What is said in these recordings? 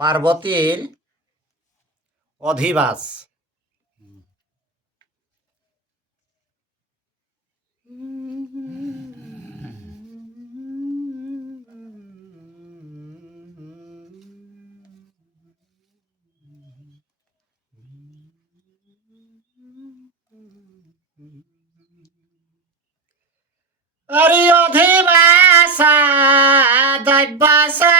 পার্বতীর অধিবাস। আরে অধিবাসা দৈবাসা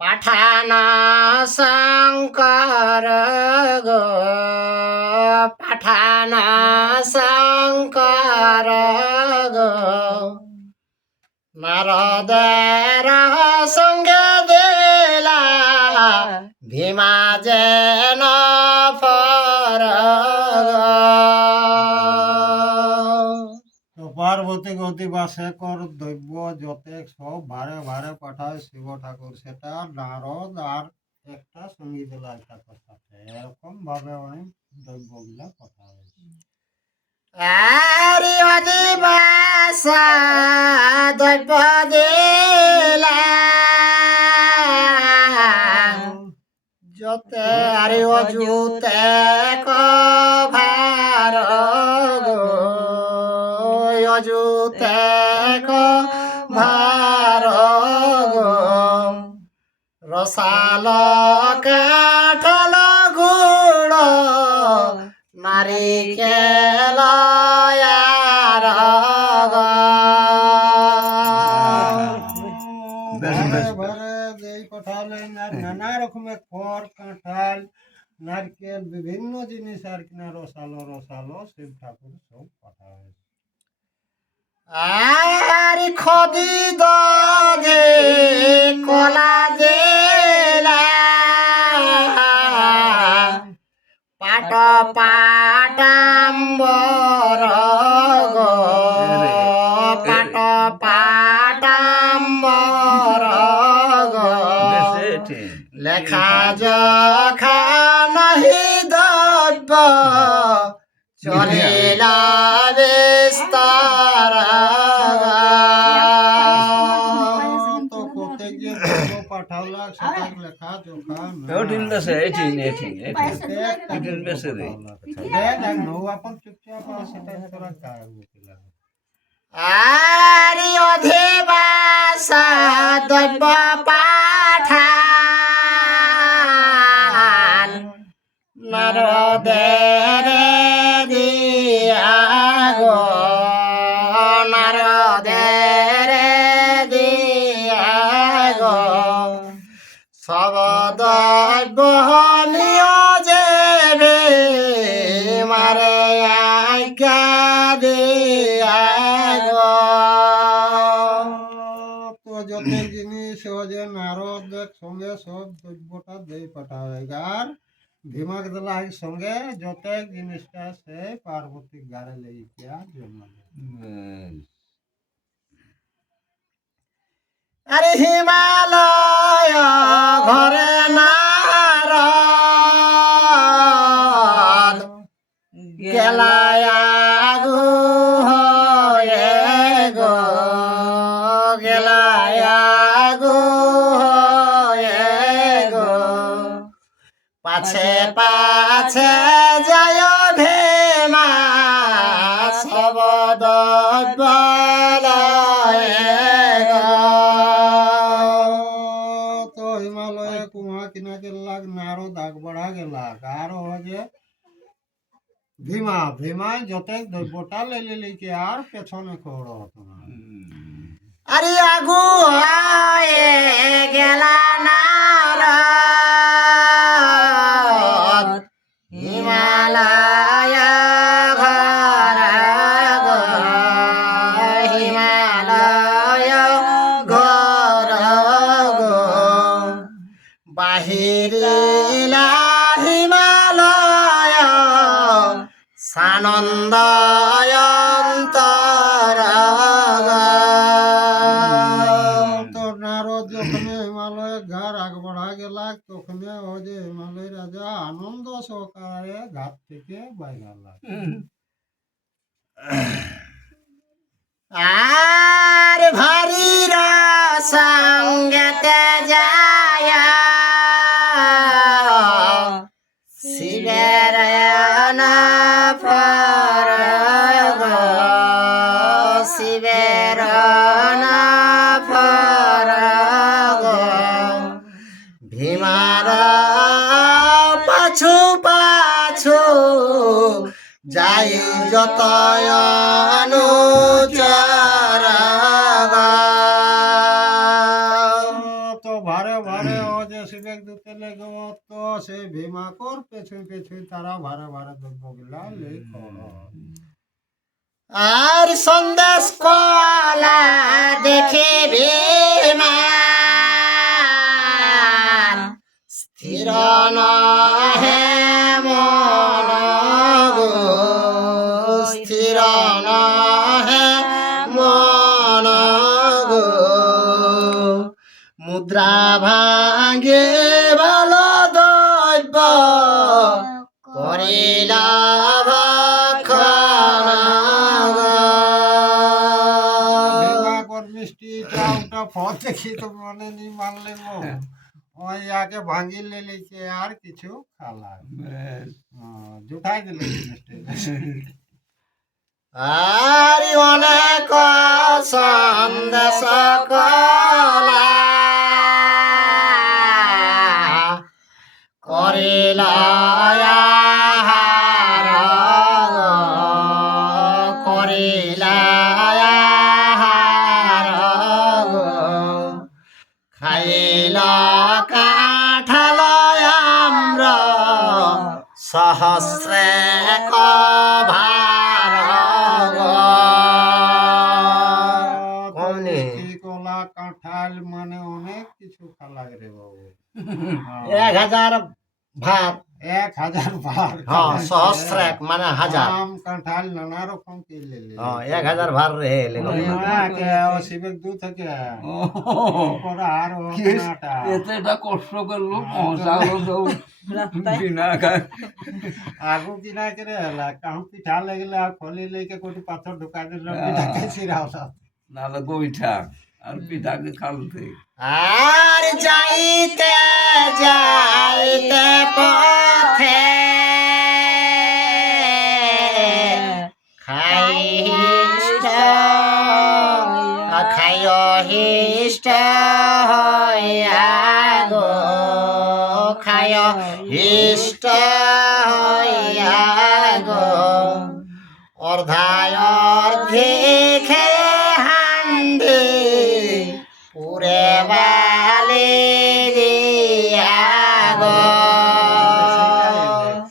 পাঠান শঙ্কর গো পাঠান শঙ্কর গো নারদের সঙ্গে দিলা ভীমা যেন ফর পার্বতী অধিবাসে কর দৈব্য যতে সব ভারে ভারে পাঠায় শিব ঠাকুর সেটা নারদ আর একটা সঙ্গী দিলা তার সাথে এরকম ভাবে অনেক দৈব্য গুলা কথা হয়েছে। আরে অধিবাসা দৈব দিলা যতে আরে অজুতে ভার গো অজুতে ভার গো রসাল কাঠল গুড় নারিকেল পাঠালেন আর নানা রকমের খড় কাঁঠাল নারকেল বিভিন্ন জিনিস আর কিনা রসালো শিব ঠাকুর সব পাঠা হয়েছে। আর খদি দে কলা দিলা পাট পাটাম্বর গো পাট পাটাম্বর গো লেখা যখা নাহি দব্য চলিলা বিস্তার তো প্রত্যেক যে দৈব্য পাঠাওলা সেটা লেখা জোখা আপন চুপচাপ সেটা তোরা গায়ে মুখিলা আরি অধিবাসা দৈব পাঠান নারদের দিয়া গো নারদের দিয়া গো সব দৈব নিয়োজে মারে আজ্ঞা দিয়া গো তো যত জিনিস যে নারদ সঙ্গে সব দ্রব্যটা দিয়ে পাঠাবে আর ভীমাক দিলা সঙ্গে যত জিনিসটা সে পার্বতী গাড়ে লেগে জন্ম আরে হিমালয় ঘরে নারদ গেলায়া গো হয়ে গো গেলায়া গো হয়ে গো পাছে পাছে যায় ভীমা সব তো হিমালয়ে কুমা কিনা গেলাক নারদ আগ बढ़ा গেলাক আর যে ভীমা যত দ্রব্যটা লেকে আর পেছনে খবর হতো না। আরে আগু হয়ে গেলা নারদ হিমালয় ঘর গো হিমালয় ঘর গো বাহিরিলা হিমালয় সানন্দয়ন্তর তো নারদ যখন হিমালয়ে ঘর আগ बढ़ा গেলাক তখন ও যে হিমালয় রাজা আনন্দ সহকারে ঘাট থেকে বাইরে আর ভারীর সঙ্গতে যায় শিবের নাফর গো, শিবের নাফর গো। ভীমার পাছু পাছু যাই যত অনুচর গো। তো ভারে ভারে ও যে শিবেক দুতে লেগে তো সে ভীমাকর পেছু পেছু তারা ভারে ভারে দ্রব্য গিলা লেখ। আর সন্দেশ কলা দেখে ভীমান স্থির নহে মন গো, স্থির নহে মন গো। মুদ্রা ভাঙ্গে ভালো দৈব করিলা ভীমাকর মিষ্টি চাউটা ফল দেখি তো মনে নি মানলে ওই আগে ভাঙি লেলিছে আর কিছু খালা জুঠাই দিলে মিষ্টি। আর অনেক সন্দেশ কলা করিলা আহার গো, করিলা আহার গো। খাইলা কাঠাল আম্র সহস্রে কভার গো। কমনি মিষ্টি কলা কাঁঠাল মানে অনেক কিছু খালা রে বাবু। 1000 ভাত, 1000 ভার হ্যাঁ সহস্রেক মানে হাজার, আম কাঁঠাল নানা রকম কিনলে 1000 ভার রে লেগো। শিবেক দু থেকে আর ও কি? নাটা এতটা কষ্ট করলো পৌঁছালো তো বিনা খায়। আগু কিনা করে হেলা কাহু পিঠা লাগলে আর খলি লেকে কোটি পাথর ঢুকা দিল পিঠা খাইছি রাওলা। নাহলে গোইঠা আর পিঠাকে খালতে আর যাইতে যাইতে পথে খাইষ্ট খায় হিষ্ট হইয়া গো, খায় হিষ্ট হইয়া গো। অর্ধায় অর্ধে খেয়ে হান্ডি পুরে বালি দিয়া গো।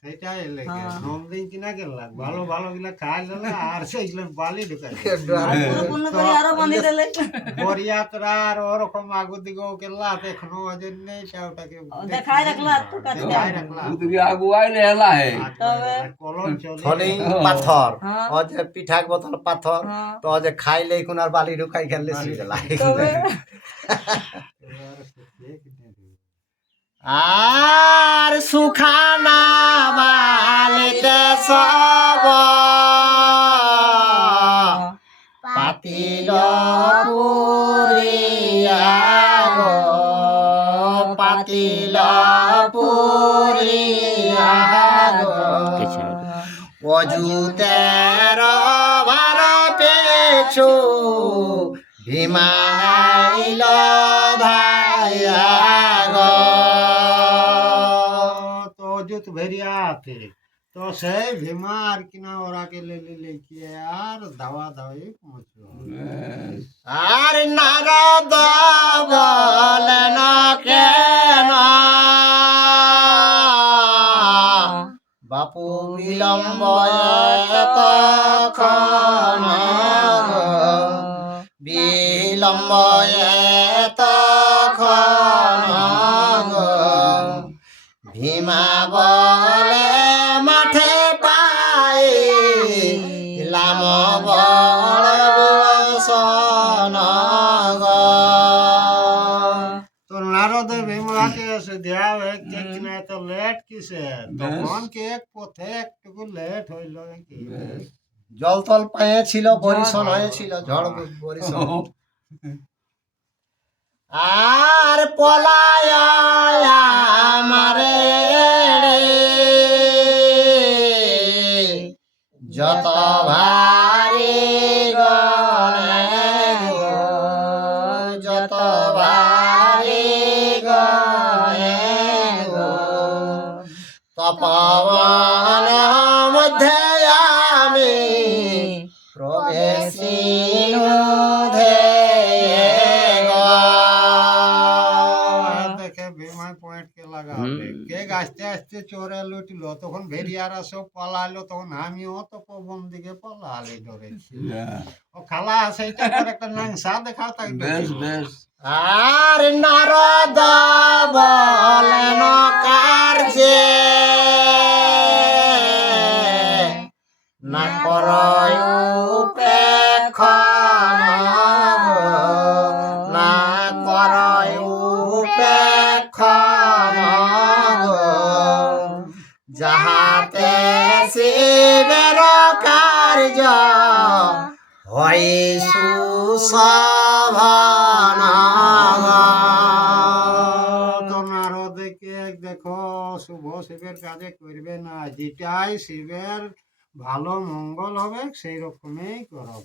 সেটাই লেগে নমদিন কিনা গেল ভালো ভালো গিলা খাই দিলে আর সেইগুলো বালি ঢুকাই বরিয়াতরা আর ওরকম আগু দিকেও গেলা এখনো ওজন নেই ওটাকে দেখাই রাখলা। উদরি আগুয়াই রেলা হে কলম চলে থলি পাথর ও যে পিঠাক বোতল পাথর তো যে খাইলে কোন আর বালি ঢুকাই খেললে সিগলা। আর সুখানা বালিতে সব পাতিল পুরিয়া গো, পাতিল পুরিয়া গো। অজুতের ভার পেছু ভীমাইল ধাইয়া গো। তো অজুত ভেরিয়া আছে তো সেই ভীমা আর কিনা ওরাকে লেকে আর দাওয়া দাওয়ি পৌঁছল। আর নারদ বলেন কেন বাপু বিলম্ব তখন গো, বিলম্ব তখন গো। ভীমা বলে মাঠে পাই লাম বল বসন গো। তো নারদ ভীমাকে এসে দেয়া কে কিনা তো লেট কিসে তখন কে এক পথে একটুকু লেট হইল কি জল তল পায়ে ছিল, বরিশন হয়েছিল, ঝড় বরিশন। আর পলায় আমারে যত ভারী গনে গো, যত ভারী গনে গো, তপবন মধ্যে আমি প্রবেশিনু দেখে বিমায় পয়েন্ট কে লাগাবে, কে আস্তে আস্তে চোরে লুটলো, তখন ভেরিয়ারা সব পালালো, তখন আমিও তো পবন দিকে পালালি ধরেছি। ও খালা সেইটা করে একটা নাংসা দেখাও তাই বেশ বেশ আর নারদ বলেন কার্যে না করয় উপেক্ষণ গো, না করয় উপেক্ষণ গো, যাহাতে শিবের কার্য হয় সুশোভন গো। তো নারদকে দেখো শুভ শিবের কাজে করবে না, যেটাই শিবের ভালো মঙ্গল হবে সেই রকমই করো।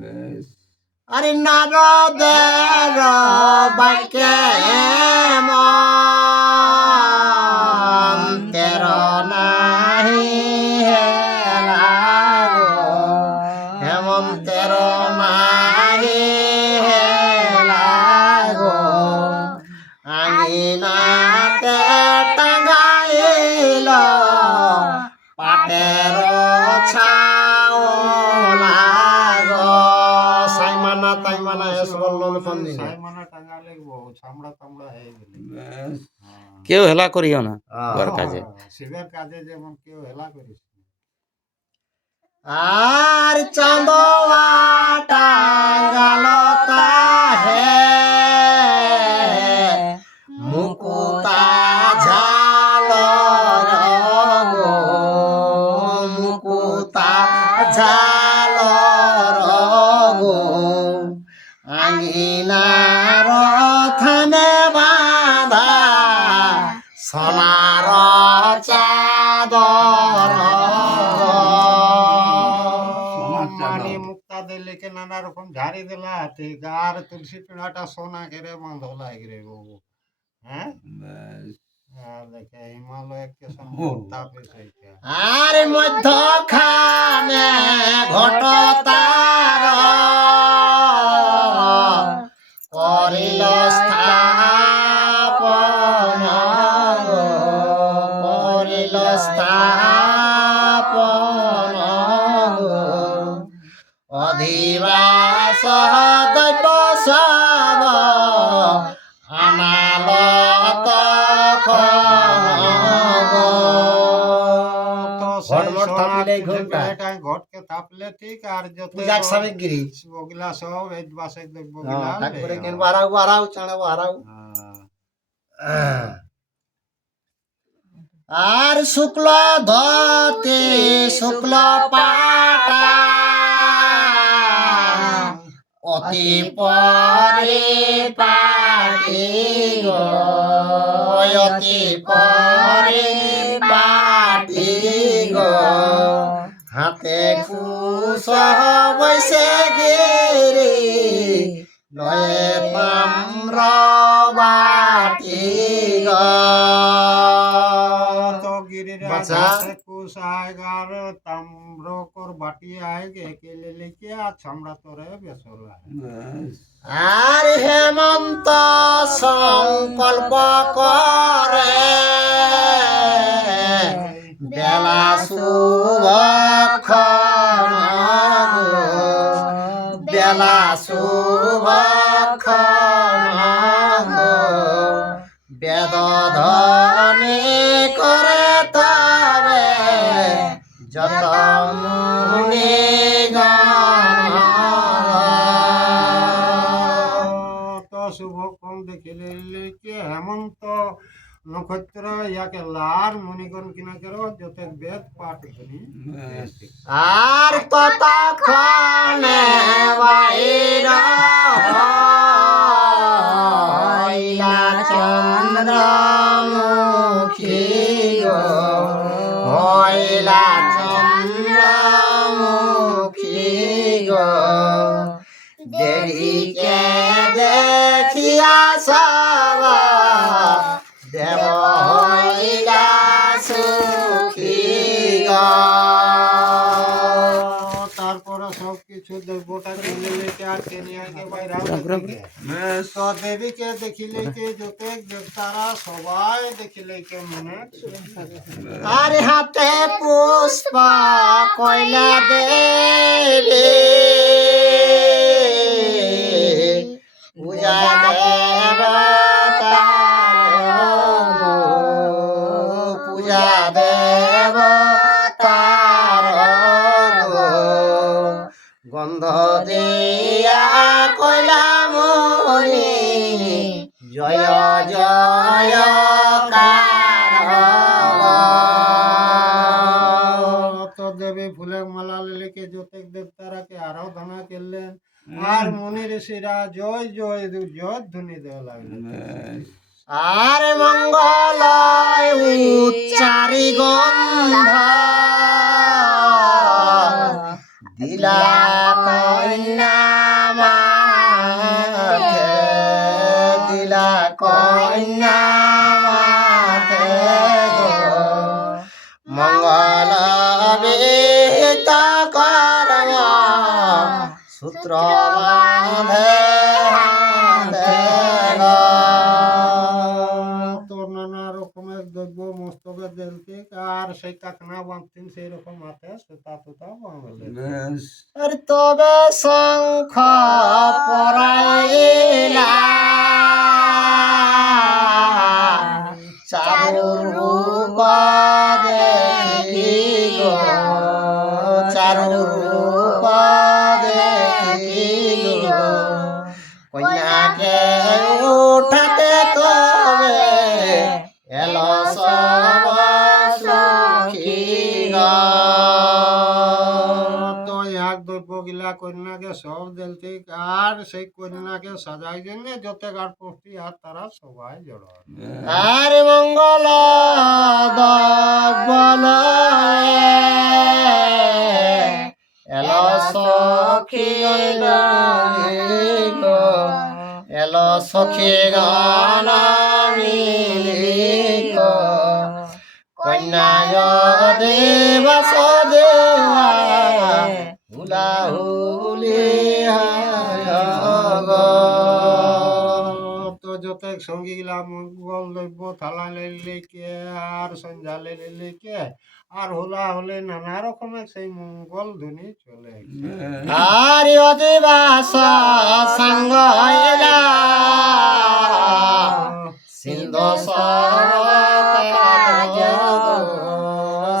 বেশ আরে নারদের বাক্যে মন্তের নাহি হেলা গো, হেমন্তের নাহি হেলা গো, আঙিনাতে টাঙ্গাইল পাটের ছাওলা গো। সাইমানা তাইমানা এস বলল ফন্দি সাইমানা টাঙ্গালে বহু চামড়া তামড়া হয়ে গেলে। বেশ কেউ হেলা করিও না ওর কাজে। শিবের কাজে যেমন কেউ হেলা করিস না। আর চাঁদোয়া টাঙ্গাল তাহে মুকুতা ঝাল গো, মুকুতা ঝাল গো, আঙিনার থানে বাঁধা সোনার চাদর গো। মানি মুক্তা দিলে কে নানা রকম ঝাড়ি দিলা ঠিক, আর তুলসী পিঁড়াটা সোনা কেড়ে বাঁধো লাগরে বাবু। হ্যাঁ বেশ আর দেখে হিমালয়ের কে সম্ভব তাপে সেইটা। আর মধ্যখানে ঘট তার করিল স্থাপন গো, করিল স্থাপন গো, অধিবাস দৈব সব আনাল তখন গো। ঘটমট থাপিলেই ঘন্টা। ঘটকে থাপলে ঠিক, আর যত পূজাক সামগ্রী ওগুলা সব এই বাসে দেখবো ঠাকুরে কিনবো হারাও হারাও চাঁড়াবো হারাও। আর শুক্ল ধতে শুক্ল পাটা অতি পরে পাটি গো, অতি পরে পাটি গো, হাতে কুশ বৈশে গেরে লয়ে তাম্র বাটি গো। তো गिरिराज বাছা। हाथे कुश आएगा और ताम्रकोर बाटी आएगे के ले लेके आज छमड़ा तोरे बेसोला है। বেশ আর হেমন্ত সংকল্প করে বেলা শুভক্ষণ গো, বেলা শুভক্ষণ গো, বেদ ধ্বনি করে তবে যত মুনিগণ। तो शुभ कौन देखिले के हेमंत নক্ষত্র ইয়াকে লার মণিকণ কিনা করো যত বেদ পাঠ ধ্বনি আর ততক্ষণে বাইর হইলা চন্দ্রমুখী গো, হইলা চন্দ্রমুখী গো, দেবীকে দেখিয়া সব দেব হইলা সুখী গো। তারপরে সব কিছু দেবতা কিনে লেকে আর কেনিয়াকে বাইরে তো দেবীকে দেখিলে কে যত দেবতারা সবাই দেখিলে কে মনে আর হাতে পুষ্প কইলা দেবী, পূজা দেবতার গো, পূজা দেবতার গো, গন্ধ দিয়া কইলা মনি জয় জয় তো দেবী ফুলের মালা লেকে যত দেবতারাকে আরাধনা করলেন আর মনি ঋষিরা জয় জয় জয় ধ্বনি দেওয়া লাগলেন। আর মঙ্গল উচ্চারি গন্ধ দিলা কন্যা মাথে, দিলা কন্যা মাথে গো, মঙ্গল বিহিত কর্ম সূত্র বাঁধে হাতে গো। তো নানা রকমের দ্রব্য মস্তকে দেলতে আর সেই কাকনা বাঁধতেন সেই রকম হাতে সুতা তুতা বাঁধলেন। আর তবে শঙ্খ পরাইলা চারু রূপ দেখি গো, চারু রূপ দেখি গো, কন্যাকে উঠাতে তবে এলো সব সুখী গো। তো এক দ্রব্য গিলা কন্যাকে সব দেলতে আর সেই কন্যাকে সাজাই জন্য যত গার পড়তি আর তারা সবাই জড়ো আর মঙ্গল বল এলো সখী গো, এলো সখী গান মিলি গো, কন্যা দেবাস দেওয়া হুলা হুলি গো। তো যত সঙ্গী গিলা মঙ্গল দ্রব্য থালা লেকে আর সন্ধ্যা লেকে আর হোলা হলে নানা রকমের সেই মঙ্গল ধ্বনি চলে আর অধিবাস সঙ্গ হইলা সিন্ধু সব কাজ গো,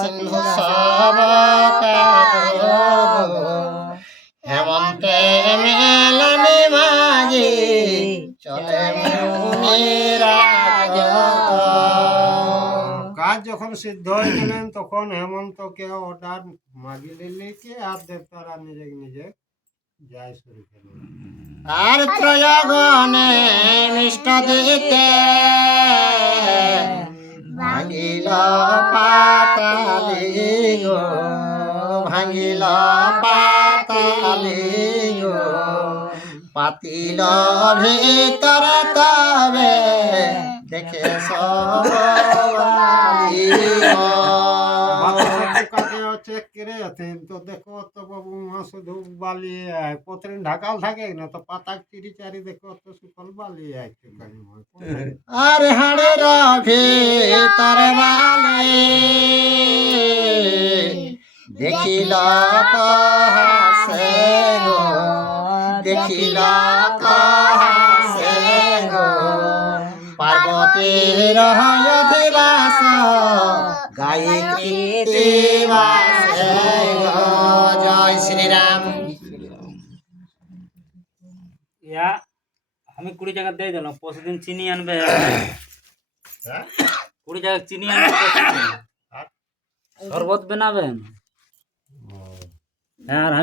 সিন্ধু সব কাজ গো, হেমন্তে মেলানি মাঝি চলে মুনিরাজ গো। কাজ যখন সিদ্ধ হয়ে গেলেন তখন হেমন্তকে অর্ডার মাগিলে লেকে আর দেবতারা নিজে নিজে যায় শুরু করলেন। আর ত্রয়গণে মিষ্ট দিতে ভাঙিল পাতালি গো, ভাঙিল পাতালি গো, পাতিল ভিতর তবে দেখে সবাই গো। চেক করে আছেন তো দেখো তো বাবু মা শুধু বালিয়ে আয় প্রতিদিন ঢাকাল থাকে না তো পাতা চিরি চারি দেখো তো সুফল বালিয়ে আয় আর হাড়ের ভিতর বালি দেখিল কহাসে গো, দেখিল কহাসে গো, পার্বতীর অধিবাস গায়ত্রী বাসে গো। জয় শ্রীরাম। ইয়া আমি 20 টাকা দিয়ে দিলাম, পরশুদিন চিনি আনবে হ্যাঁ? কুড়ি জায়গায় চিনি আনতে বসেছেন। শরবত বানাবেন? হ্যাঁ, আর